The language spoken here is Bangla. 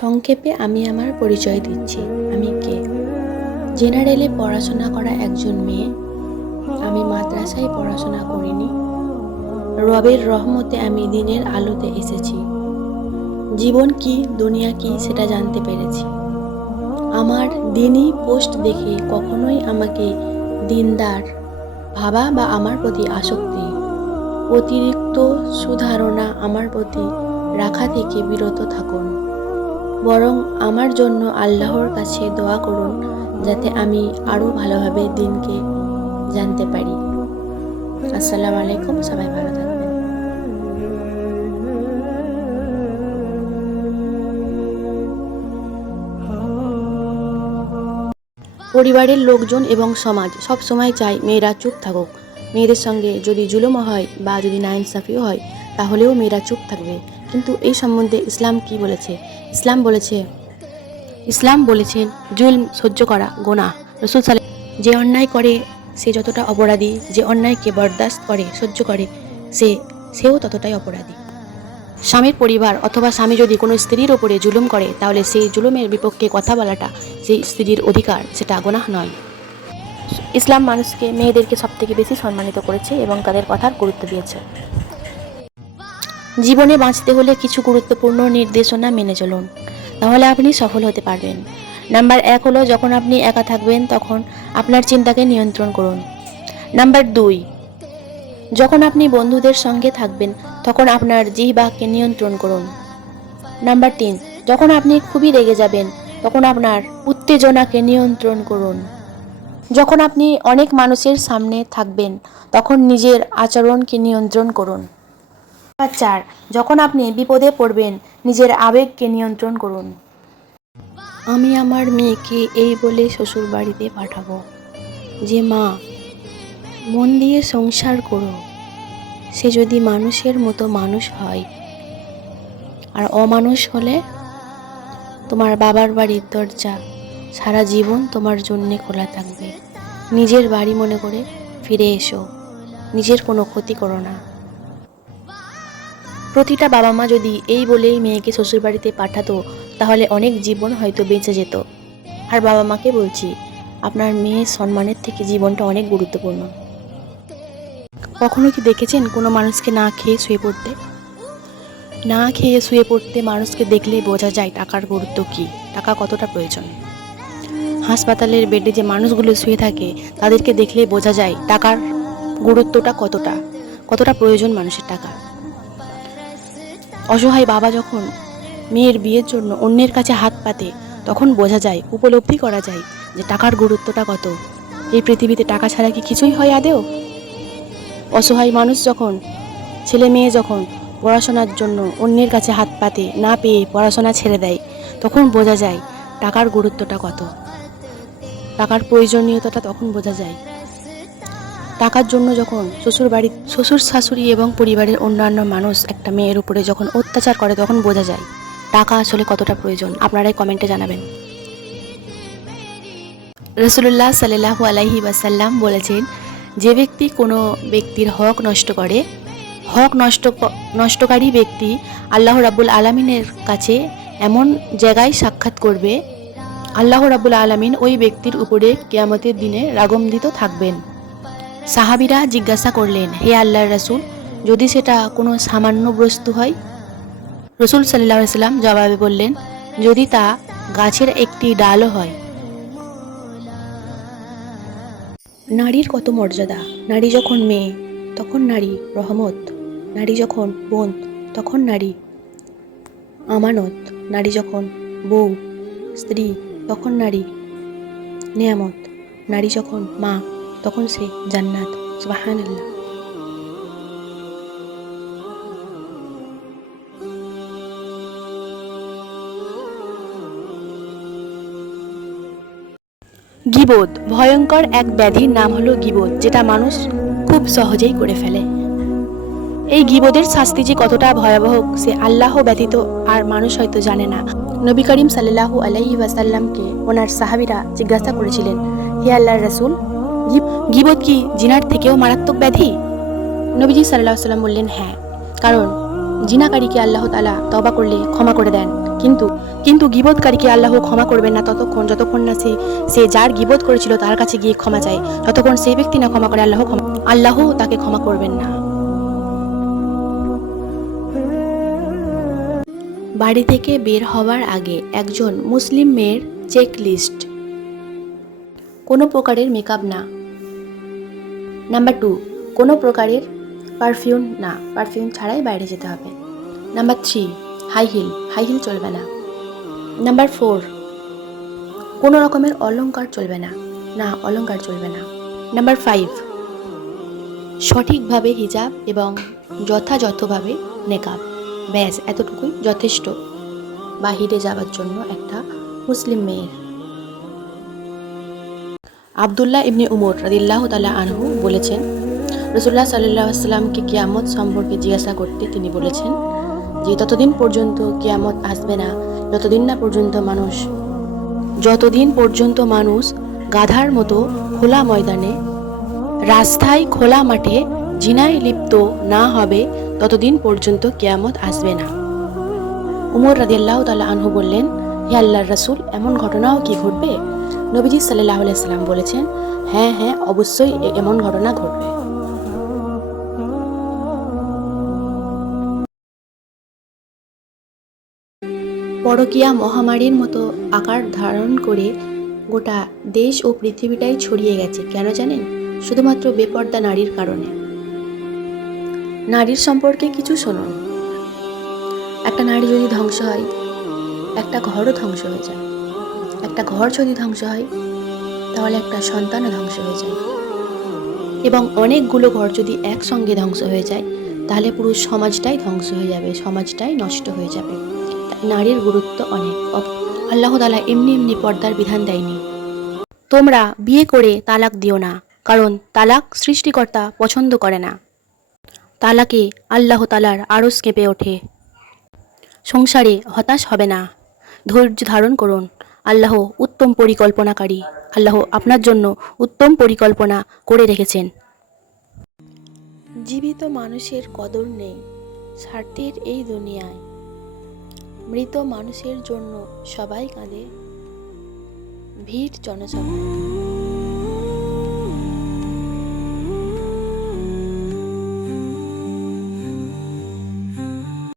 সংক্ষেপে আমি আমার পরিচয় দিচ্ছি। আমি কে? জেনারেলে পড়াশোনা করা একজন মেয়ে। আমি মাদ্রাসায় পড়াশোনা করিনি। রবের রহমতে আমি দিনের আলোতে এসেছি। জীবন কি, দুনিয়া কি, সেটা জানতে পেরেছি। আমার দিনই পোস্ট দেখে কখনোই আমাকে দিনদার ভাবা বা আমার প্রতি আসক্তি, অতিরিক্ত সুধারণা আমার প্রতি রাখা থেকে বিরত থাকুন। বরং আমার জন্য আল্লাহর কাছে দোয়া করুন, যাতে আমি আরও ভালোভাবে দিনকে জানতে পারি। আসসালামু আলাইকুম, সবাই ভালো থাকবেন। পরিবারের লোকজন এবং সমাজ সব সময় চায় মেয়েরা চুপ থাকুক। মেয়েদের সঙ্গে যদি জুলুমও হয় বা যদি নাইনসাফিও হয়, তাহলেও মেয়েরা চুপ থাকবে। কিন্তু এই সম্বন্ধে ইসলাম কি বলেছে? ইসলাম বলেছে, ইসলাম বলেছেন জুলম সহ্য করা গোনা রসুল সালে যে অন্যায় করে, সে যতটা অপরাধী, যে অন্যায়কে বরদাস্ত করে, সহ্য করে, সে, সেও ততটাই অপরাধী। স্বামীর পরিবার অথবা স্বামী যদি কোনো স্ত্রীর ওপরে জুলুম করে, তাহলে সেই জুলুমের বিপক্ষে কথা বলাটা সেই স্ত্রীর অধিকার, সেটা গোনাহ নয়। ইসলাম মানুষকে মেয়েদেরকে সবথেকে বেশি সম্মানিত করেছে এবং তাদের কথার গুরুত্ব দিয়েছে। জীবনে বাঁচতে হলে কিছু গুরুত্বপূর্ণ নির্দেশনা মেনে চলুন। তাহলে আপনি সফল হতে পারবেন। নাম্বার এক হলো, যখন আপনি একা থাকবেন, তখন আপনার চিন্তাকে নিয়ন্ত্রণ করুন। নাম্বার দুই, যখন আপনি বন্ধুদের সঙ্গে থাকবেন, তখন আপনার জিহবাকে নিয়ন্ত্রণ করুন। নাম্বার তিন, যখন আপনি খুবই রেগে যাবেন, তখন আপনার উত্তেজনাকে নিয়ন্ত্রণ করুন। যখন আপনি অনেক মানুষের সামনে থাকবেন, তখন নিজের আচরণকে নিয়ন্ত্রণ করুন। নাম্বার চার যখন আপনি বিপদে পড়বেন, নিজের আবেগকে নিয়ন্ত্রণ করুন। আমি আমার মেয়েকে এই বলে শ্বশুর বাড়িতে পাঠাবো যে, মা, মন দিয়ে সংসার করো। সে যদি মানুষের মতো মানুষ হয় আর অমানুষ হলে তোমার বাবার বাড়ির দরজা সারা জীবন তোমার জন্যে খোলা থাকবে। নিজের বাড়ি মনে করে ফিরে এসো। নিজের কোনো ক্ষতি করো না। প্রতিটা বাবা মা যদি এই বলেই মেয়েকে শ্বশুরবাড়িতে পাঠাতো, তাহলে অনেক জীবন হয়তো বেঁচে যেত। আর বাবা মাকে বলছি, আপনার মেয়ের সম্মানের থেকে জীবনটা অনেক গুরুত্বপূর্ণ। কখনো কি দেখেছেন কোনো মানুষকে না খেয়ে শুয়ে পড়তে? না খেয়ে শুয়ে পড়তে মানুষকে দেখলেই বোঝা যায় টাকার গুরুত্ব কী, টাকা কতটা প্রয়োজন। হাসপাতালের বেডে যে মানুষগুলো শুয়ে থাকে, তাদেরকে দেখলেই বোঝা যায় টাকার গুরুত্বটা কতটা কতটা প্রয়োজন মানুষের টাকা অসহায় বাবা যখন মেয়ের বিয়ের জন্য অন্যের কাছে হাত পাতে, তখন বোঝা যায়, উপলব্ধি করা যায় যে টাকার গুরুত্বটা কত। এই পৃথিবীতে টাকা ছাড়া কি কিছুই হয় আদেও অসহায় মানুষ যখন, ছেলে মেয়ে যখন পড়াশোনার জন্য অন্যের কাছে হাত পাতে, না পেয়ে পড়াশোনা ছেড়ে দেয়, তখন বোঝা যায় টাকার গুরুত্বটা কত। টাকার প্রয়োজনীয়তাটা তখন বোঝা যায়। টাকার জন্য যখন শ্বশুর বাড়ি শ্বশুর শাশুড়ি এবং পরিবারের অন্যান্য মানুষ একটা মেয়ের উপরে যখন অত্যাচার করে তখন বোঝা যায়, টাকা আসলে কতটা প্রয়োজন। আপনারাই কমেন্টে জানাবেন। রসুল্লাহ সাল্লাহু আলাইহি বাসাল্লাম বলেছেন, যে ব্যক্তি কোনো ব্যক্তির হক নষ্ট করে, হক নষ্ট নষ্টকারী ব্যক্তি আল্লাহ রাবুল আলমিনের কাছে এমন জায়গায় সাক্ষাৎ করবে, আল্লাহ রাবুল আলমিন ওই ব্যক্তির উপরে কেয়ামতের দিনে রাগমদিত থাকবেন। সাহাবিরা জিজ্ঞাসা করলেন, হে আল্লাহর রাসূল, যদি সেটা কোনো সামান্য বস্তু হয়? রসুল সাল্লাহ সাল্লাম জবাবে বললেন, যদি তা গাছের একটি ডালও হয়। নারীর কত মর্যাদা? নারী যখন মেয়ে, তখন নারী রহমত। নারী যখন বোন, তখন নারী আমানত। নারী যখন বউ, স্ত্রী, তখন নারী নেয়ামত। নারী যখন মা তখন সে জান্নাত সুবাহান আল্লাহ গিবোধ। ভয়ঙ্কর এক ব্যাধির নাম হলো গিবোধ, যেটা মানুষ খুব সহজেই করে ফেলে। এই গিবোধের শাস্তি যে কতটা ভয়াবহ, সে আল্লাহ ব্যতীত আর মানুষ হয়তো জানে না। নবী করিম সাল্লাল্লাহু আলাইহি ওয়াসাল্লামকে ওনার সাহাবীরা জিজ্ঞাসা করেছিলেন, হে আল্লাহর রাসূল গিবত কি জিনার থেকেও মারাত্মক ব্যাধি? নবীজি আলাইহি সাল্লাম বললেন হ্যাঁ কারণ জিনাকারীকে আল্লাহ তালা তবা করলে ক্ষমা করে দেন। কিন্তু কিন্তু গিবতকারীকে আল্লাহ ক্ষমা করবেন না ততক্ষণ, যতক্ষণ না সে সে যার গিবত করেছিল তার কাছে গিয়ে ক্ষমা চায়। ততক্ষণ সেই ব্যক্তি না ক্ষমা করে, আল্লাহ ক্ষমা আল্লাহ তাকে ক্ষমা করবেন না। বাড়ি থেকে বের হওয়ার আগে একজন মুসলিম মেয়ের চেক লিস্ট কোনো প্রকারের মেকআপ না। নাম্বার টু কোনো প্রকারের পারফিউম না পারফিউম ছাড়াই বাইরে যেতে হবে। Number three high heel high heel চলবে না। নাম্বার ফোর কোনো রকমের অলংকার চলবে না না অলংকার চলবে না। নাম্বার ফাইভ সঠিকভাবে হিজাব এবং যথাযথভাবে নেকাব ব্যাস, এতটুকুই যথেষ্ট। বাহিরে যাওয়ার জন্য একটা মুসলিম মেয়ের আবদুল্লাহ ইবনে উমর রাদিল্লাহ তালা আনহু বলেছেন রসুল্লাহ সাল্লাহ আসসালামকে কিয়ামত সম্পর্কে জিজ্ঞাসা করতে তিনি বলেছেন যে ততদিন পর্যন্ত কিয়ামত আসবে না, যতদিন না পর্যন্ত মানুষ, যতদিন পর্যন্ত মানুষ গাধার মতো খোলা ময়দানে, রাস্তায় খোলা মাঠে জিনায় লিপ্ত না হবে, ততদিন পর্যন্ত কেয়ামত আসবে না। উমর রাদিয়াল্লাহ তাল্লাহ আনহু বললেন হে আল্লাহর রাসূল, এমন ঘটনাও কি ঘটবে? নবীজি সাল্লাহ সাল্লাম বলেছেন হ্যাঁ হ্যাঁ অবশ্যই এমন ঘটনা ঘটবে। পরকীয়া মহামারীর মতো আকার ধারণ করে গোটা দেশ ও পৃথিবীটাই ছড়িয়ে গেছে, কেন জানেন? শুধুমাত্র বেপর্দা নারীর কারণে। নারীর সম্পর্কে কিছু শুনুন। একটা নারী যদি ধ্বংস হয় একটা ঘরও ধ্বংস হয়ে যায়। একটা ঘর যদি ধ্বংস হয়, তাহলে একটা সন্তানও ধ্বংস হয়ে যায়। এবং অনেকগুলো ঘর যদি একসঙ্গে ধ্বংস হয়ে যায়, তাহলে পুরো সমাজটাই ধ্বংস হয়ে যাবে, সমাজটাই নষ্ট হয়ে যাবে। নারীর গুরুত্ব অনেক। আল্লাহ তালা এমনি এমনি পর্দার বিধান দেয়নি। তোমরা বিয়ে করে তালাক দিও না, কারণ তালাক সৃষ্টিকর্তা পছন্দ করে না। তালাকে আল্লাহ তালার আড়স কেঁপে ওঠে। সংসারে হতাশ হবে না। ধৈর্য ধারণ করুন। আল্লাহ উত্তম পরিকল্পনাকারী। আল্লাহ আপনার জন্য উত্তম পরিকল্পনা করে রেখেছেন। জীবিত মানুষের কদর নেই স্বার্থের এই দুনিয়ায়। মৃত মানুষের জন্য সবাই কাঁদে, ভিড় জনসভায়